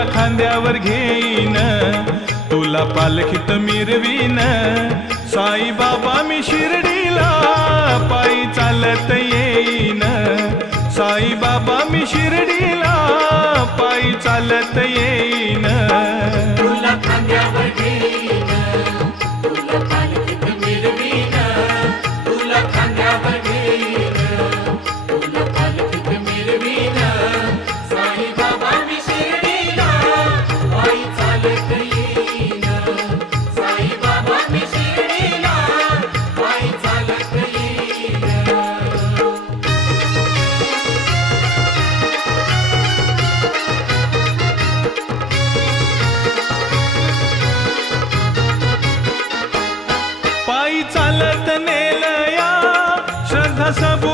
तुला खांद्यावर घेईन, तुला पालखीत मिरवीन. साई बाबा मी शिर्डीला पायी चालत येईन. साई बाबा मी शिर्डीला पायी चालत येईन. तुला खांद्यावर घेईन, तुला पालखीत मिरवीन. तुला खांद्यावर घेईन, तुला पालखीत मिरवीन. साई बाबा मी शिर्डीला पायी चालत येईन. साई बाबा मी शिर्डीला पायी चालत येईन. पायी चालत नेलया श्रद्धा सबूत